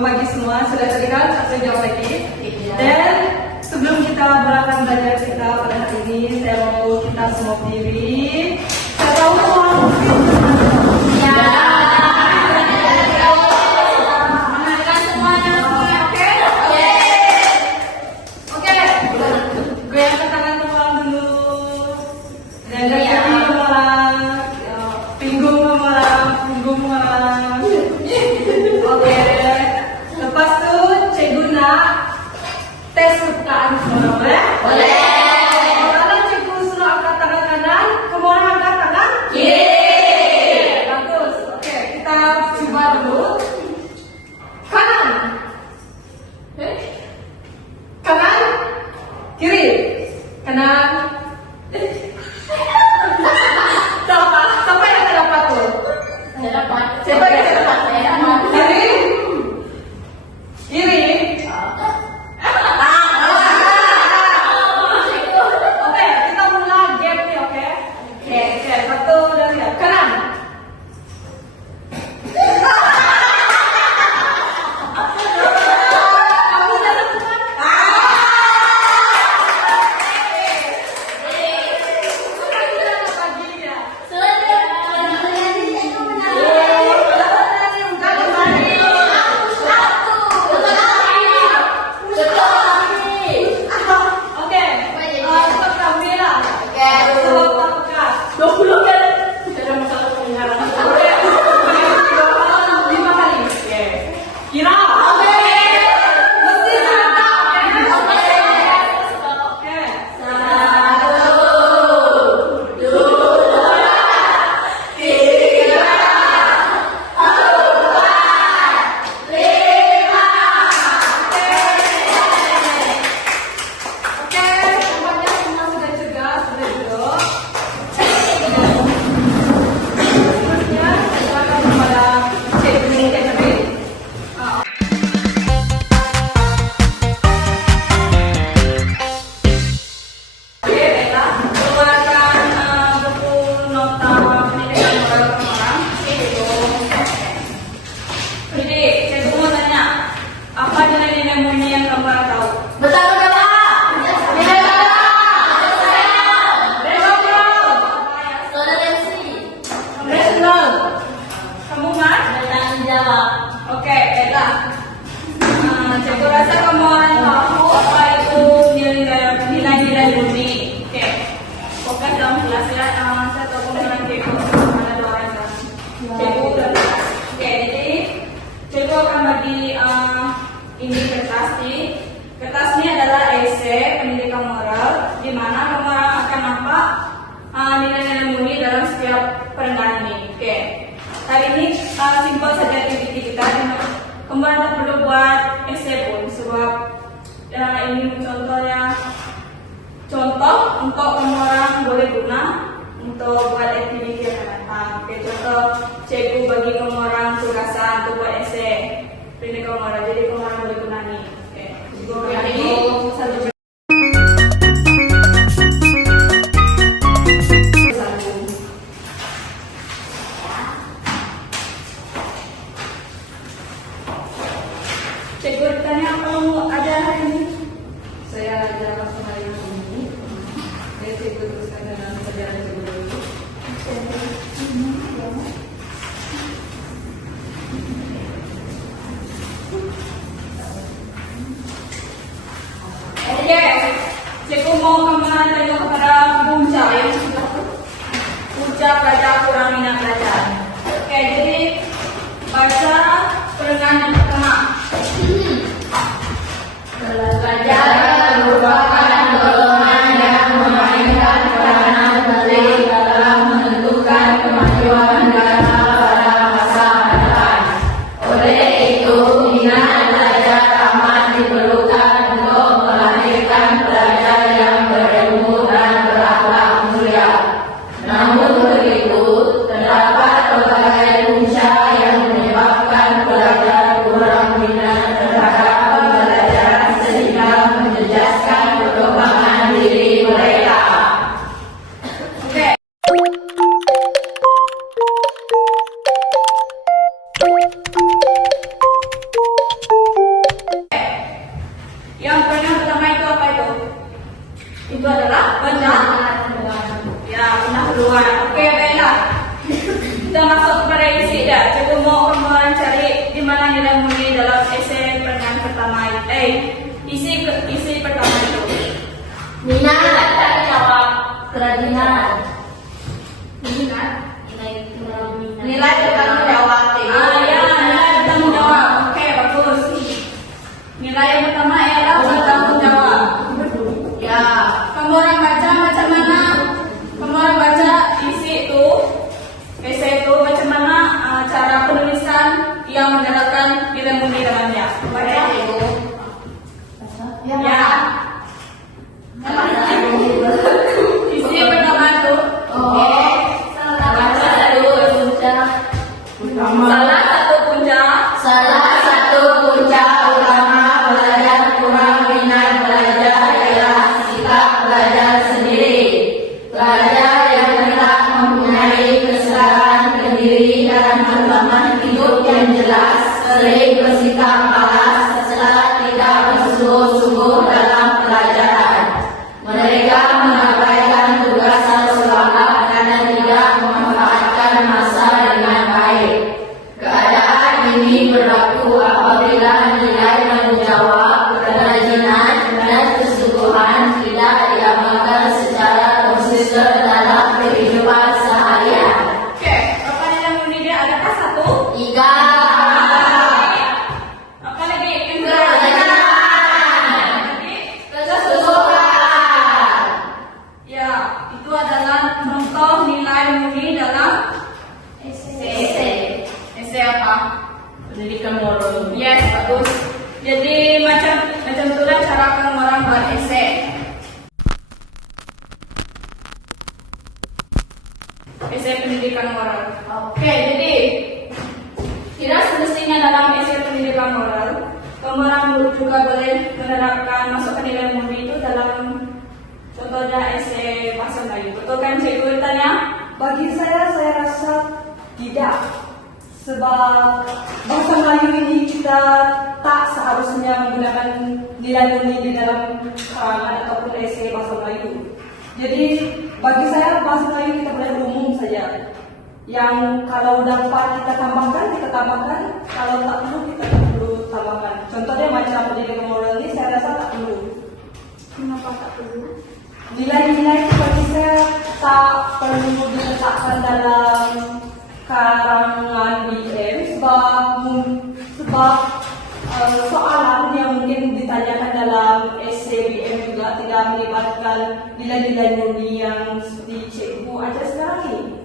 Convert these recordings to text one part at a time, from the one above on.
Bagi semua sudah terlihat atau jawab lagi. Dan sebelum kita melakukan belajar kita pada hari ini, saya mau kita semua berdiri. Saya tahu semua ya. Mengenalkan semuanya. Oke. Goyangkan tangan kepala dulu. Dan kaki kepala, pinggung kepala. Oke. Lepas itu cikgu nak tes kepekaan semua, boleh? Boleh. Kalau cikgu suruh angkat tangan kanan, kamu orang angkat tangan kiri. Bagus. Oke, kita coba dulu. Kanan, kanan, kiri, kanan. Siapa yang terdapat tuh? Terdapat. Siapa yang terdapat? Kiri. Kiri. Oke, kita mulai game nih, oke? Oke, satu dan lihat kanan. Kamu jangan tekan. Oke, baiklah. Cikgu rasa kamu tahu apa itu nilai-nilai murni. Oke, fokus dalam kelas ya. Saya tahu dengan cikgu ada dua orang kan. Cikgu dan kelas. Oke, jadi cikgu akan bagi ini kertas nih. Kertas ini adalah esai pendidikan moral, di mana kamu akan nampak nilai-nilai murni dalam setiap perendahan ini. Oke. Hari ini simpel saja aktiviti kita. Kamu tak perlu buat esai pun, sebab ini contohnya contoh untuk kamu orang boleh guna untuk buat aktiviti yang akan datang. Oke, contoh cikgu bagi kamu orang tugasan untuk buat esai ini kamu orang, jadi kamu orang boleh guna nih. Oke, hari ini satu. Cikgu bertanya apa kamu ada hari ini? Saya ada waktu hari ini. Saya cikgu teruskan dengan pelajaran cikgu dulu. Oke, cikgu mau kembali tanya kepada Punca baca kurang minat baca. Oke, jadi baca perengan pertama. Belajar merupakan golongan yang memainkan peranan penting dalam menentukan kemajuan negara pada masa mendatang. Oleh itu, minat belajar amat diperlukan untuk melahirkan pelajar yang berilmu dan berakhlak mulia. Namun begitu, terdapat nilai murni dalam esai pernyataan pertama. Isi pertama itu. Minat tak jawab. Kerajinan. Minat. Nilai bertanggung jawab. Ya, nilai bertanggung jawab. Oke, bagus. Nilai yang pertama ialah bertanggung jawab. Ya. Kamu orang baca macam mana? Kamu orang baca isi itu, esai itu macam mana cara penulisan yang menyertakan nilai murni dalamnya. Baca. Ya. Isi pertama itu. Salah satu punca utama belajar kurang minat belajar ialah sikap belajar sendiri. Pelajar yang tidak mempunyai kesadaran diri dan pengalaman hidup yang jelas sering bersikap malas setelah tidak bersungguh-sungguh dalam pelajaran. Mereka mengabaikan tugas sekolah karena tidak memanfaatkan masa dengan baik. Keadaan ini berlaku apabila nilai menjawab, kerajinan, dan kesungguhan tidak diamalkan secara konsisten dalam kehidupan seharian. Oke, apa nilai murni dia? Adakah satu? 3. Apa lagi? Kerajinan. Lagi? Kesungguhan. Ya, itu adalah contoh nilai murni dalam Esai. esai apa? Pendidikan moral. Yes, bagus. Jadi macam itulah cara kamu orang buat esai. Esai pendidikan moral. Oke, jadi tidak semestinya dalam esai pendidikan moral, kamu orang juga boleh menerapkan masukkan nilai murni itu dalam contohnya esai bahasa Melayu. Betul kan cikgu tanya? Bagi saya rasa tidak. Sebab bahasa Melayu ini kita tak seharusnya menggunakan nilai murni di dalam karangan ataupun esai bahasa Melayu. Jadi bagi saya bahasa Melayu kita boleh umum saja. Yang kalau dapat kita tambahkan, kalau tak perlu kita tak perlu tambahkan. Contohnya macam pendidikan moral ini saya rasa tak perlu. Kenapa tak perlu? Nilai-nilai itu bagi saya tak perlu diletakkan dalam karangan BM sebab soalan yang mungkin ditanyakan dalam esai BM juga tidak melibatkan nilai-nilai murni yang seperti cikgu ajar sekarang ini.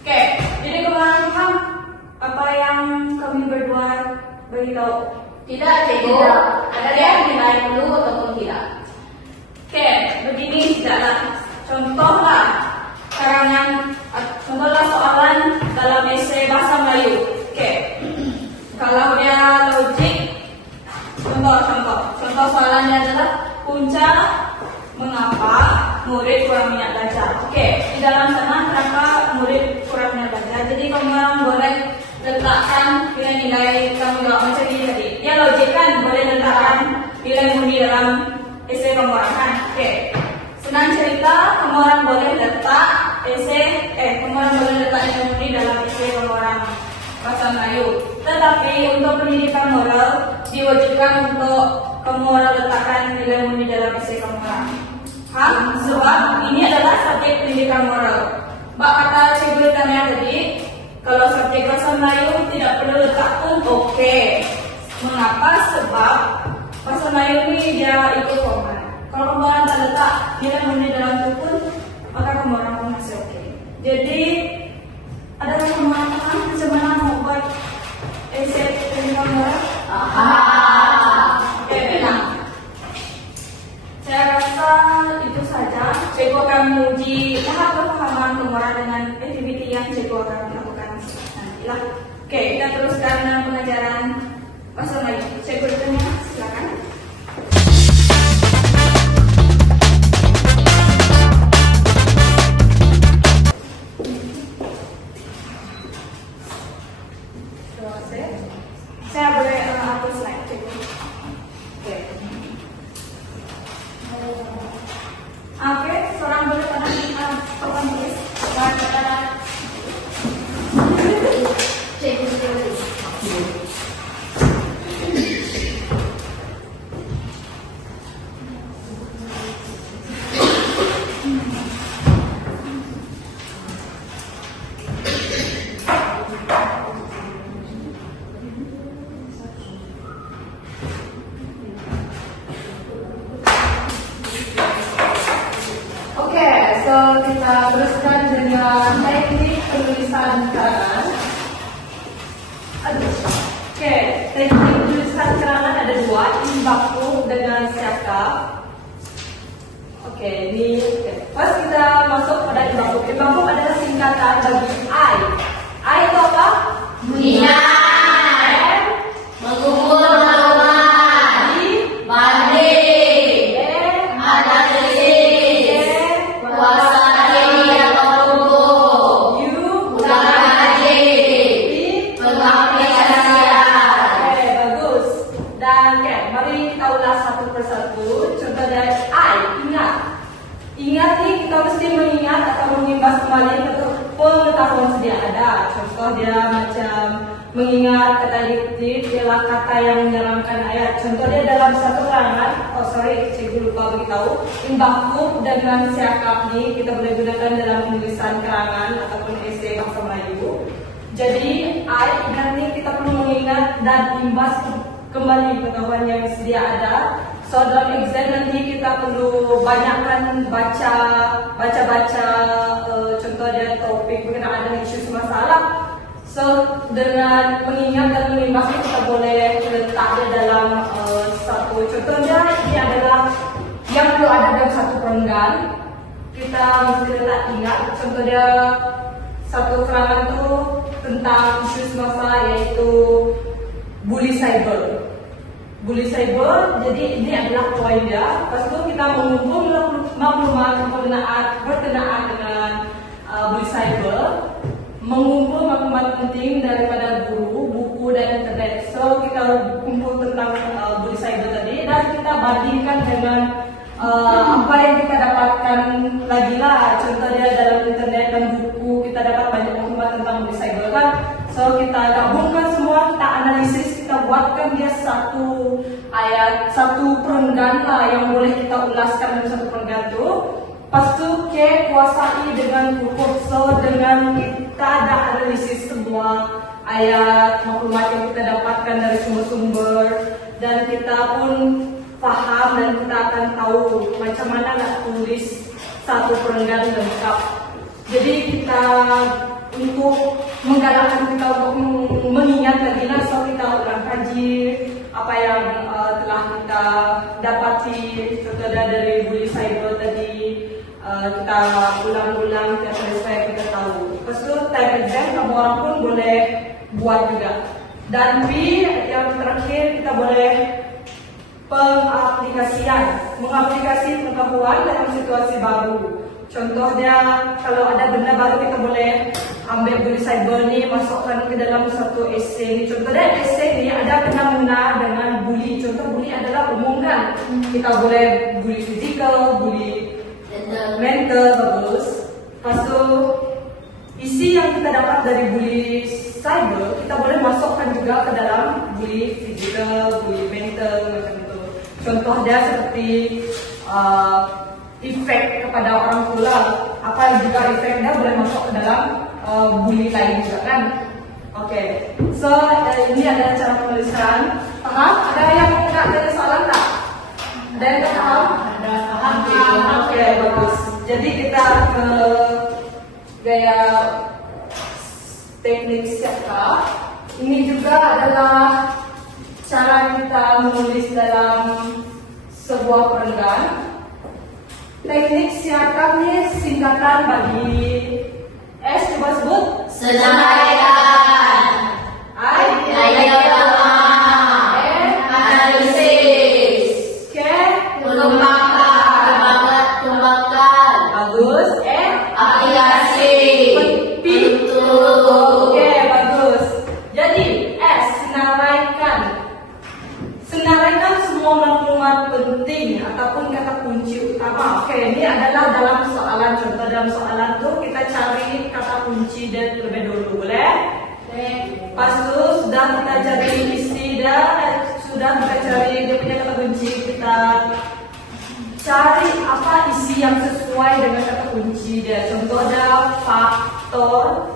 Oke, jadi kemarin paham apa yang kami berdua beritahu? Tidak, cikgu. Ada yang nilai perlu ataupun tidak? Oke, begini tidaklah. Contohlah soalan dalam esai bahasa Melayu. Oke, kalau dia logik, contoh soalannya adalah punca mengapa murid kurang minat belajar. Oke, di dalam sana kenapa murid kurang minat belajar? Jadi kamu boleh letakkan nilai-nilai kamu jawab macam ini tadi. Dia logik kan, boleh letakkan nilai murni dalam esai kamu kan. Oke, senang cerita, kamu orang boleh letak nilai murni dalam esai kamu orang bahasa Melayu. Tetapi untuk pendidikan moral diwajibkan untuk kamu orang letakkan nilai murni dalam esai kamu orang. Sebab ini adalah subjek pendidikan moral. Mbak kata cikgu tanya tadi, kalau subjek bahasa Melayu tidak perlu letak pun oke. Mengapa? Sebab bahasa Melayu ini dia ikut format. Kalau kamu orang tak letak nilai murni dalam itu pun, maka kamu orang pun masih oke. Jadi ada yang mengatakan macam mana mau buat esai pendidikan moral? Oke, benar. Saya rasa itu saja. Cikgu akan menguji tahap pemahaman kemudian dengan aktiviti yang cikgu akan melakukan nantilah. Oke, kita teruskan dengan pengajaran bahasa Melayu. Cikgu bertanya, silakan. Saya boleh hapus slide cikgu. Oke. Oke, seorang boleh papan tulis. Cikgu tulis. imbangkuk. Imbangkuk adalah singkatan bagi I. I itu apa? Bunyian. Mengumpul maklumat. Banding. Analisis. Kuasa diri atau hukum. Ulang kaji. Pengaplikasian. Oke, bagus. Dan mari kita ulas satu persatu. Contoh dari I, ingat. Ingat nih, kita mesti mengingat atau mengimbas kembali pengetahuan sedia ada. Contoh dia macam mengingat kata diktif ialah kata yang menerangkan ayat. Contoh dia dalam satu karangan, cikgu lupa beritahu. Imbangkuk dengan siakap nih kita boleh gunakan dalam penulisan karangan ataupun esei bahasa Melayu. Jadi, ingat nih kita perlu mengingat dan imbas kembali pengetahuan yang sedia ada. So dalam exam nanti kita perlu banyakkan baca, contoh dia topik berkenaan dengan isu masalah. So dengan mengingat dan mengimbas kita boleh letak dia dalam satu. Contohnya ini adalah yang perlu ada dalam satu perenggan. Kita mesti letak ingat. Contoh dia satu kerangan tu tentang isu semasa yaitu bully cyber. Bully cyber, jadi ini adalah poin dia. Lepas itu kita mengumpul maklumat berkenaan dengan bully cyber, mengumpul maklumat penting daripada guru, buku dan internet. So kita kumpul tentang bully cyber tadi dan kita bandingkan dengan apa yang kita dapatkan lagi lah. Contoh dia dalam internet dan buku kita dapat banyak maklumat tentang bully cyber kan. So kita gabungkan semua, kita analisis, kita buatkan dia satu ayat, satu perenggan lah yang boleh kita ulaskan dalam satu perenggan tu. Lepas tu kuasai dengan hukum. So dengan kita ada analisis semua ayat, maklumat yang kita dapatkan dari sumber-sumber dan kita pun faham dan kita akan tahu macam mana nak tulis satu perenggan lengkap. Jadi kita untuk menggalakkan kita untuk mengingat lagi lah, so kita ulang kaji apa yang telah kita dapati contohnya dari bully cyber tadi, kita ulang-ulang supaya kita tahu. Lepas itu type exam kamu orang pun boleh buat juga. Dan B yang terakhir kita boleh pengaplikasian, mengaplikasi pengetahuan dalam situasi baru. Contohnya kalau ada benda baru kita boleh ambil bully cyber ni masukkan ke dalam satu esei. Contohnya esei ni ada kena-mengena dengan bully. Contoh bully adalah umum kan. Kita boleh bully fizikal, bully mental, bagus. Lepas tu isi yang kita dapat dari bully cyber kita boleh masukkan juga ke dalam bully fizikal, bully mental macam itu. Contoh dia seperti efek kepada orang tua, apa yang juga efeknya boleh masuk ke dalam bully lain juga kan. Oke, so ini adalah cara penulisan. Paham? Ada yang enggak ada soalan tak? Ada yang paham? Ada paham. Oke, bagus. Jadi kita ke gaya teknik siapa. Ini juga adalah cara kita menulis dalam sebuah perenggan. Teknik siapa ni singkatan bagi S, coba sebut. Senaraikan. I, analisis. K, Kembangkan. bagus. Aplikasi. P, Bentuk. Oke, bagus. Jadi S, senaraikan. Senaraikan semua maklumat penting ataupun kata kunci utama. Oke, ini adalah dalam soalan. Contoh dalam soalan tu kita cari kata kunci dan terlebih dulu, boleh? Lepas tu sudah kita cari isi dan sudah kita cari dia punya kata kunci, kita cari apa isi yang sesuai dengan kata kunci dia. Contohnya faktor.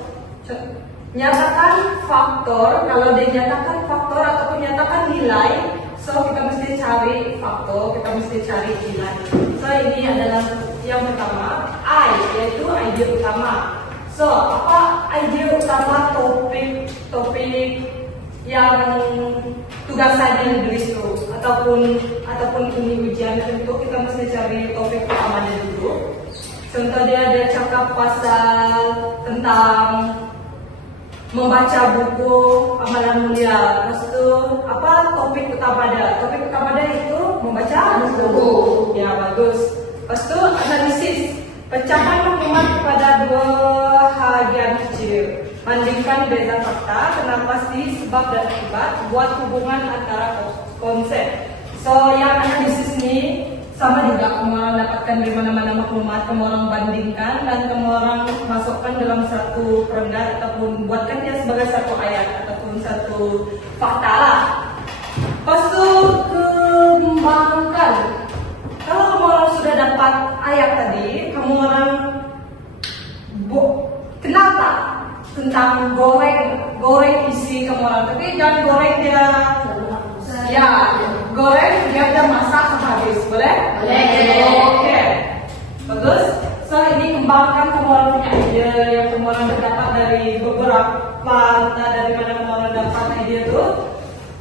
Nyatakan faktor. Kalau dia nyatakan faktor ataupun nyatakan nilai, so kita mesti cari faktor, kita mesti cari nilai. So ini adalah yang pertama, I, yaitu ide utama. So apa ide utama topik yang tugasannya ditulis tu, ataupun ini ujian tentu kita mesti cari topik utamanya dulu. So Contoh dia cakap pasal tentang membaca buku amalan mulia. Lepas itu apa topik utama dia? Topik utama dia itu membaca buku. Ya, bagus. Lepas itu analisis pecahan maklumat kepada dua bahagian kecil. Bandingkan beza fakta, kenapa sih, sebab dan akibat, buat hubungan antara konsep. So yang analisis ini sama juga, kamu orang dapatkan dari mana-mana maklumat, kamu orang bandingkan dan kamu orang masukkan dalam satu perenggan ataupun buatkan dia sebagai satu ayat ataupun satu fakta lah. Lepas itu kembangkan. Kalau kamu orang sudah dapat ayat tadi, kamu orang kenal tak tentang goreng isi kamu orang, tapi jangan goreng dia. Ya, goreng dia udah masak sampai habis, boleh? Boleh. Oke, bagus. So ini kembangkan kamu orang punya ide yang kamu orang dapat dari beberapa dari mana kamu orang dapat ide itu.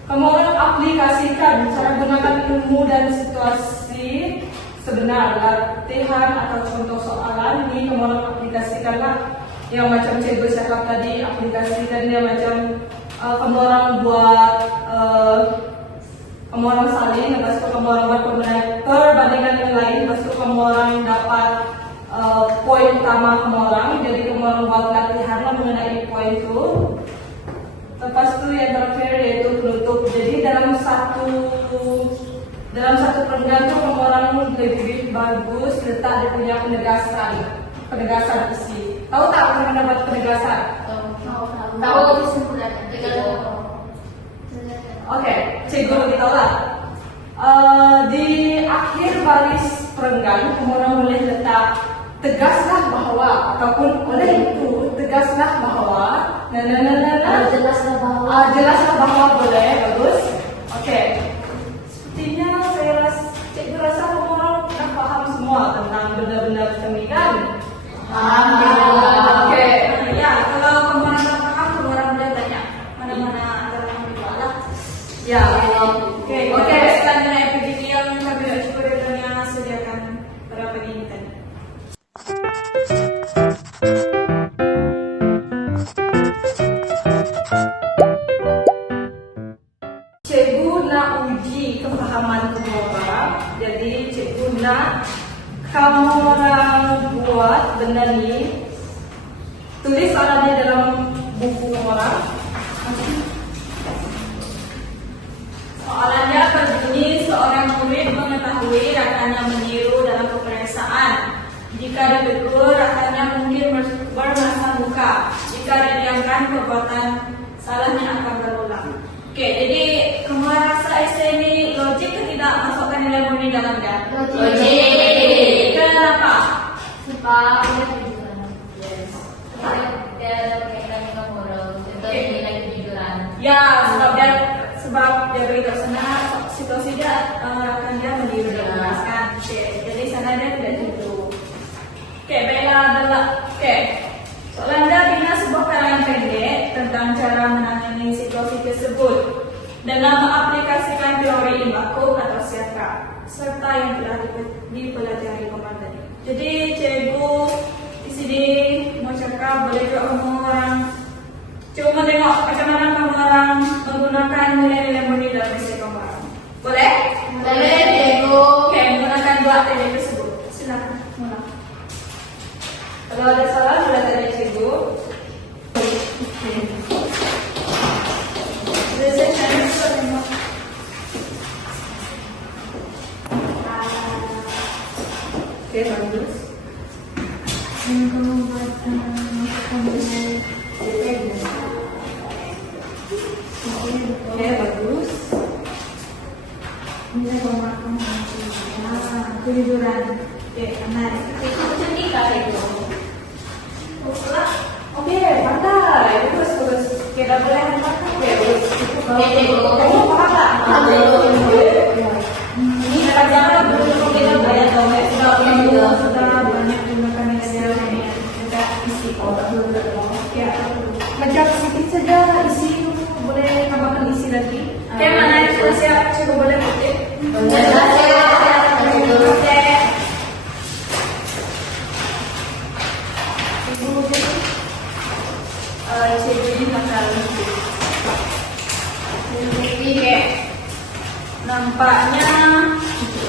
Kamu orang aplikasikan cara gunakan ilmu dan situasi sebenar, latihan atau contoh soalan ini kamu orang aplikasikanlah. Yang macam cikgu cakap tadi, aplikasikan dia macam kamu orang buat kamu orang salin, lepas itu kamu orang buat perbandingan yang lain, lepas itu kamu orang dapat poin utama kamu orang, jadi kamu orang buat latihan mengenai poin itu. Lepas itu yang terakhir yaitu penutup. Jadi dalam satu perenggan itu kamu orang lebih bagus letak dia punya penegasan isi. Tahu tak bagaimana buat penegasan? Tahu kesimpulan. Oke, cikgu beritahu lah. Di akhir baris perenggan, kamu orang boleh letak tegaslah bahwa ataupun oleh itu tegaslah bahwa. Jelaslah bahwa boleh, bagus. Oke. Sepertinya cikgu rasa kamu orang dah paham semua tentang benda-benda macam ini kan? Oke. Ya, kalau kamu orang tak paham, kamu orang boleh tanya mana-mana antara kamu dua lah. Ya, oke. Selanjutnya PPT yang kami cukup yang sediakan pada pagi ini tadi. Cikgu nak uji kefahaman kamu orang. Jadi cikgu nak kamu orang buat benda ni, tulis soalannya dalam buku kamu orang. Soalannya berbunyi, seorang murid mengetahui rakannya meniru dalam peperiksaan. Jika ditegur, rakannya mungkin bermasa muka. Jika didiamkan, perbuatan salahnya akan berulang. Oke, jadi kamu rasa essay ini logik atau tidak masukkan nilai murni dalam dia? Logik. Kenapa? Sebab dia kejujuran. Yes. Dia ada berkaitan dengan moral. Contoh nilai kejujuran. Ya, sebab dia beritahu sana situasi dia rakan dia meniru dan menjelaskan. Oke, jadi sana dia tidak gitu. Oke, baiklah adalah soalan dia bina sebuah karangan pendek tentang cara menangani situasi tersebut dengan mengaplikasikan teori Imbakum atau siapa serta yang telah dipelajari kemarin tadi. Jadi cikgu di sini mau cakap boleh juga kamu orang cuma tengok macam mana kamu orang menggunakan nilai-nilai murni dalam essay kamu orang. Boleh? Boleh, cikgu. Oke, menggunakan dua teknik tersebut. Silakan mulai. Kalau ada salah sudah tanya cikgu. Oke, bagus. Oke, bagus. Kejujuran. Oke, menarik. Itu ketika itu. Oke, pandai. Terus. Oke, dah boleh makan. Oke, cikgu. Kamu paham tak? Ini kadang-kadang belum kita bayar dong. Sudah banyak gunakan nilai-nilai ini. Kita isi Oke, macam sedikit saja isi. Boleh tambahkan isi lagi. Oke, mana yang sudah siap? Coba boleh pakai. Boleh. nampaknya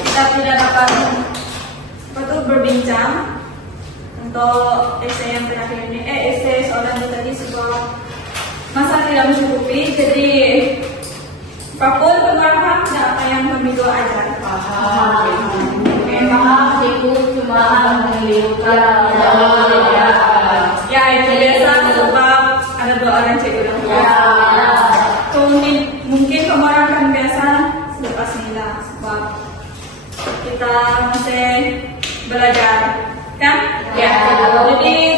kita tidak dapat berbincang untuk essay yang terakhir ini. Essay soalan tadi sebab masa tidak mencukupi, jadi Pakul pemaham apa yang kami doa ajar. Maaf, ibu cuma menggelikan. Ya itu biasa sebab ada dua orang cikgu dan mungkin kemarin kan biasa selepas nila sebab kita masih belajar kan? Ya. Jadi